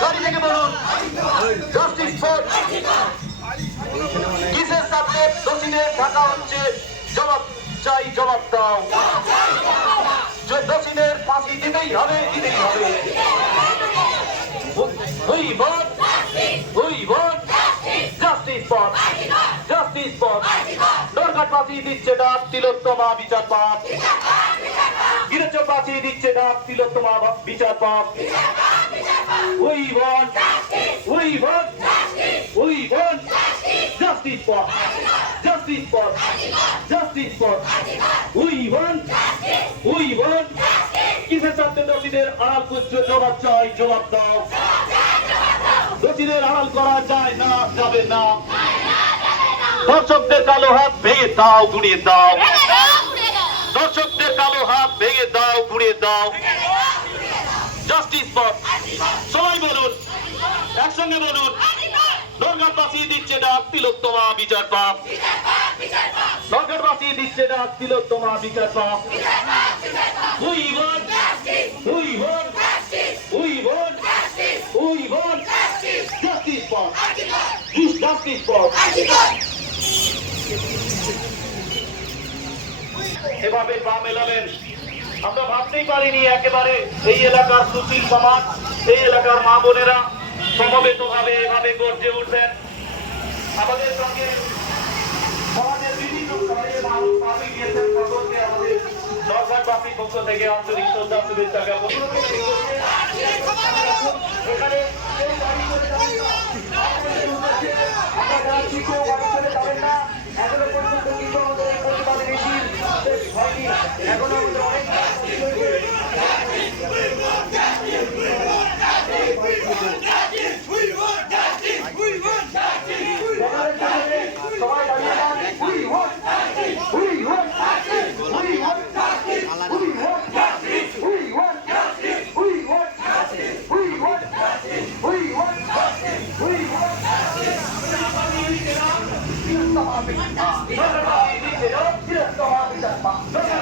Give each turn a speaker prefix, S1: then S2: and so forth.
S1: গাড়ি থেকে বলুন জাস্টিস ফর কিসের হচ্ছে জবাব চাই জবাব যে দক্ষিণের ফাঁসি দিতেই হবে দিতেই হবে We want, we want justice for, justice for. দরকার ফাঁসি দিচ্ছে ডাক তিলোত্তমা বিচার পাপ ফাঁসিয়ে দিচ্ছে ডাক দিল তোমার বিচার পাপ ওই বন ওই বন ওই বন জাস্টিস জাস্টিস জাস্টিস বন বন কিসের সাথে দোষীদের আড়াল জবাব চাই, জবাব দাও। দোষীদের আড়াল করা যায় না, যাবে না। দর্শকদের কালো হাত ভেঙে দাও, গুড়িয়ে দাও। উড়িয়ে দাও। জাস্টিস পথ সবাই বলুন, একসঙ্গে বলুন দিচ্ছে ডাক তিলোত্তমা বিচার পাপ নরগাঁওবাসী দিচ্ছে ডাক তিলোত্তমা বিচার পাপ হুই বল হুই বল হুই বল হুই জাস্টিস জাস্টিস এভাবে পা মেলাবেন আমরা ভাবতেই পারিনি একেবারে এই এলাকার সুশীল সমাজ, এই এলাকার মা বোনেরা সমবেত ভাবে এভাবে গর্জে উঠবেন। আমাদের সঙ্গে পক্ষ থেকে আন্তরিক শ্রদ্ধা, শুভেচ্ছা জ্ঞাপন এখানে Biraz daha bir dakika. Biraz daha bir dakika.